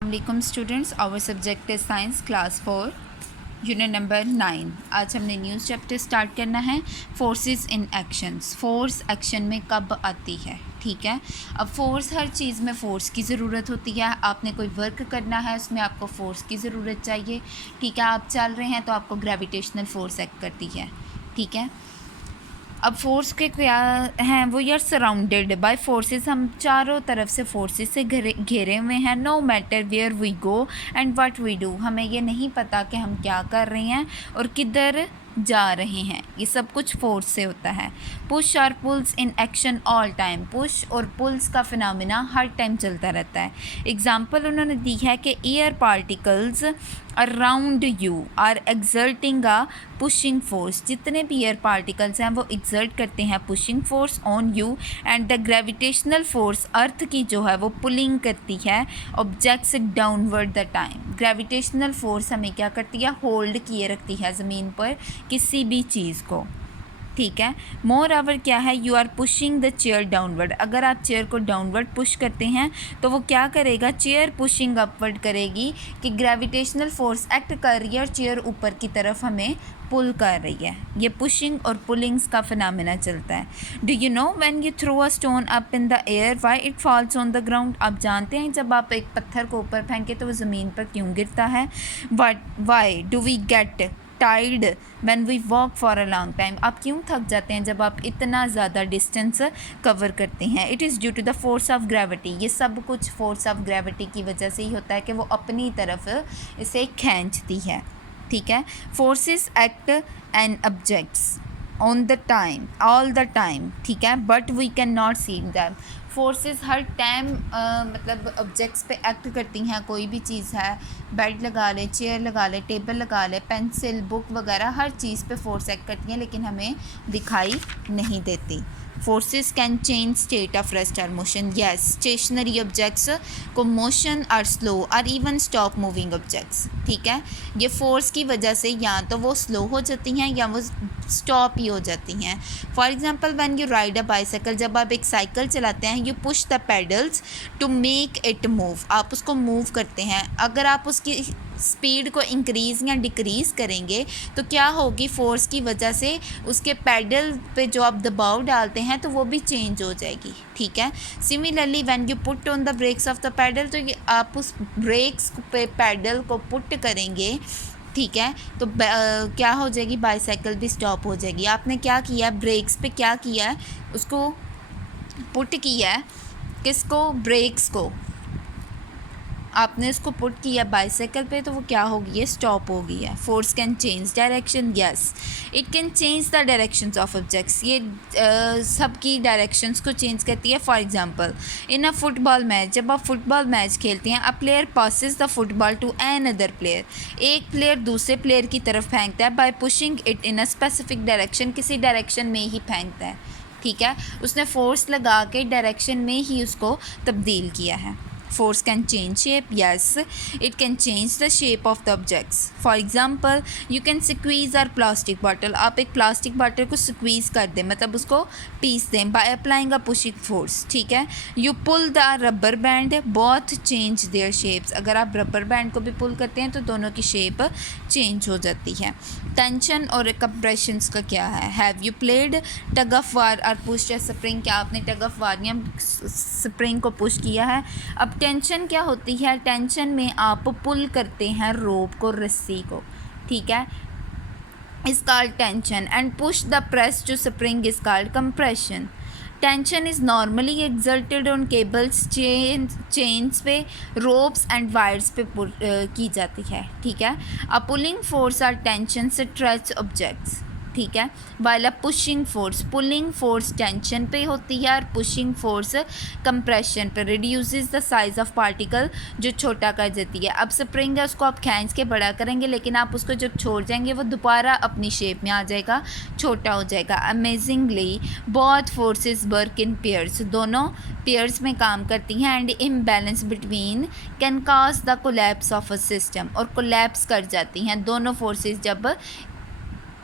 Assalamualaikum students, our subject is science class 4 unit number 9। आज हमने news chapter start करना है forces in actions. Force action में कब आती है, ठीक है। अब फोर्स, हर चीज़ में फ़ोर्स की ज़रूरत होती है। आपने कोई वर्क करना है उसमें आपको फ़ोर्स की ज़रूरत चाहिए, ठीक है। आप चल रहे हैं तो आपको ग्रेविटेशनल फ़ोर्स एक्ट करती है, ठीक है। अब फोर्स के क्या हैं, वो यार सराउंडेड बाय फोर्सेस, हम चारों तरफ से फोर्सेस से घेरे हुए हैं। No matter where we go and what we do, हमें ये नहीं पता कि हम क्या कर रहे हैं और किधर जा रहे हैं, ये सब कुछ फोर्स से होता है। पुश और pulls in action all time, push और पुल्स का फिनोमेना हर टाइम चलता रहता है। एग्जांपल उन्होंने दी है कि air particles around you are exerting a pushing force, जितने भी एयर पार्टिकल्स हैं वो एक्सर्ट करते हैं pushing force on you, and the gravitational force, earth की जो है वो पुलिंग करती है objects downward the time. Gravitational force हमें क्या करती है, होल्ड किए रखती है ज़मीन पर किसी भी चीज़ को, ठीक है। मोर ओवर क्या है, you are pushing the chair downward, अगर आप चेयर को डाउनवर्ड पुश करते हैं तो वो क्या करेगा, चेयर पुशिंग अपवर्ड करेगी कि ग्रेविटेशनल फोर्स एक्ट कर रही है और चेयर ऊपर की तरफ हमें पुल कर रही है। ये पुशिंग और पुलिंग्स का फिनोमेना चलता है। Do you know when you throw a stone up in the air why it falls on the ground, आप जानते हैं जब आप एक पत्थर को ऊपर फेंके तो वो ज़मीन पर क्यों गिरता है। But why do we get टाइड when we walk for a long time, आप क्यों थक जाते हैं जब आप इतना ज़्यादा डिस्टेंस कवर करते हैं। It is due to the force of gravity, ये सब कुछ फोर्स ऑफ ग्रेविटी की वजह से ही होता है कि वो अपनी तरफ इसे खींचती है, ठीक है। Forces act and objects on the time all the time, ठीक है, but we can not see them. Forces हर टाइम मतलब ऑब्जेक्ट्स पे एक्ट करती हैं। कोई भी चीज़ है, बेड लगा ले, चेयर लगा ले, टेबल लगा ले, पेंसिल, बुक वगैरह, हर चीज़ पे फोर्स एक्ट करती हैं लेकिन हमें दिखाई नहीं देती। Forces can change state of rest और मोशन, यस, स्टेशनरी ऑब्जेक्ट्स को मोशन और स्लो और इवन स्टॉप मूविंग ऑब्जेक्ट्स, ठीक है। ये फोर्स की वजह से या तो वो स्लो हो जाती हैं या वो स्टॉप ही हो जाती हैं। For example when you ride a bicycle, जब आप एक साइकिल चलाते हैं, you push the pedals to make it move, आप उसको मूव करते हैं। अगर आप उसकी स्पीड को इंक्रीज़ या डिक्रीज़ करेंगे तो क्या होगी, फोर्स की वजह से उसके पैडल पे जो आप दबाव डालते हैं तो वो भी चेंज हो जाएगी, ठीक है। Similarly when you put on the brakes of the pedal, तो ये आप उस ब्रेक्स पे पैडल को पुट करेंगे, ठीक है, तो क्या हो जाएगी, बाईसाइकिल भी स्टॉप हो जाएगी। आपने क्या किया, ब्रेक्स पे क्या किया है, उसको पुट किया है, किसको, ब्रेक्स को आपने इसको पुट किया बाइसाइकिल पे, तो वो क्या होगी, ये स्टॉप हो गई है। Force can change direction, yes, it can change the directions of objects, ये सबकी डायरेक्शंस को चेंज करती है। For example in a football match, जब आप फुटबॉल मैच खेलते हैं, a player passes the football to an other player, एक प्लेयर दूसरे प्लेयर की तरफ फेंकता है by pushing it in a specific direction, किसी डायरेक्शन में ही फेंकता है, ठीक है। उसने फोर्स लगा के डायरेक्शन में ही उसको तब्दील किया है। Force can change shape, yes, it can change the shape of the objects. For example, you can squeeze our plastic bottle, आप एक प्लास्टिक बॉटल को स्क्वीज़ कर दें, मतलब उसको पीस दें by applying a pushing force, ठीक है। You pull the rubber band, both change their shapes, अगर आप रबर बैंड को भी पुल करते हैं तो दोनों की शेप चेंज हो जाती है। टेंशन और कंप्रेशंस का क्या है, have you played tug of वार और पुश स्प्रिंग, क्या आपने टग ऑफ वार या स्प्रिंग को पुश किया है। अब टेंशन क्या होती है, टेंशन में आप पुल करते हैं रोप को, रस्सी को, ठीक है, is called tension, and push the press to spring is called compression. Tension is normally exerted on cables, chains पे, रोप्स एंड वायर्स पे की जाती है, ठीक है। अ पुलिंग फोर्स और टेंशन से स्ट्रेच ऑब्जेक्ट्स, ठीक है, while a pulling force tension पे होती है और पुशिंग फोर्स कंप्रेशन पे, reduces the size of particle, जो छोटा कर देती है। अब स्प्रिंग है, उसको आप खींच के बड़ा करेंगे लेकिन आप उसको जब छोड़ जाएंगे वो दोबारा अपनी शेप में आ जाएगा, छोटा हो जाएगा। Amazingly both forces work in pairs, दोनों पेयर्स में काम करती हैं, and imbalance between can cause the collapse of a system, और कोलैप्स कर जाती हैं दोनों फोर्सेस जब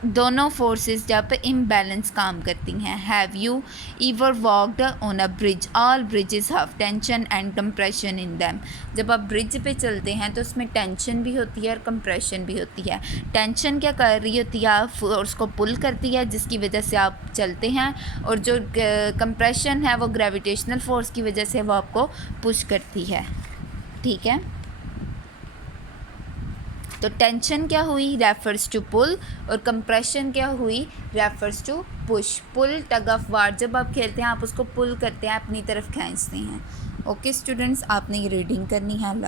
दोनों फोर्सेस जब इम्बैलेंस काम करती हैं। Have you ईवर walked on a bridge, all bridges have tension and compression in them. जब आप ब्रिज पे चलते हैं तो उसमें टेंशन भी होती है और कंप्रेशन भी होती है। टेंशन क्या कर रही होती है, फोर्स को पुल करती है जिसकी वजह से आप चलते हैं, और जो कंप्रेशन है वो ग्रेविटेशनल फोर्स की वजह से वो आपको पुश करती है। ठीक है, तो टेंशन क्या हुई, रेफर्स टू पुल, और कंप्रेशन क्या हुई, refers to push. Pull tug of war, जब आप खेलते हैं आप उसको पुल करते हैं, अपनी तरफ खींचते हैं। ओके स्टूडेंट्स, आपने ये रीडिंग करनी है।